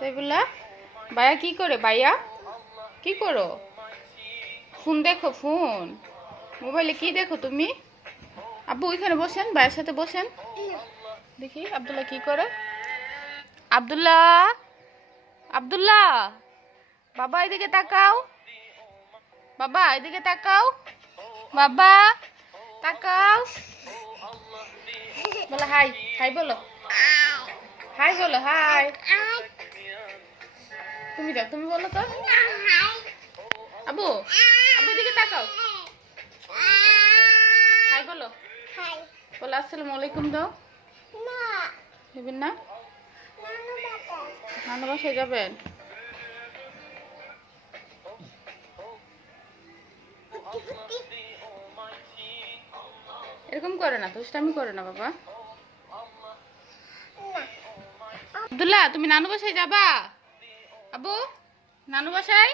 তাই বললা ভাইয়া কি করে? ভাইয়া? কি করো? ফোন দেখো, ফোন। মোবাইলে কি দেখো তুমি? আব্বু, ওইখানে বসেন, ভাইয়ের সাথে বসেন। দেখি, আব্দুল্লাহ কি করে? আব্দুল্লাহ? আব্দুল্লাহ? বাবা, এদিকে তাকাও। বাবা, এদিকে তাকাও। বাবা, তাকাও। বলো, হাই। হাই বলো। হাই বলো, হাই। তুমি যাও, তুমি বলো তো। আবু আবু এদিকে তাকাও। হাই বলো। বলো, আসসালামু আলাইকুম দাও। নেবেন না? নানু বাসায় যাবেন? এরকম করে না, দুষ্টামি করে না বাবা। আব্দুল্লাহ, তুমি নানু বাসায় যাবা? আবু নানু বাসায়?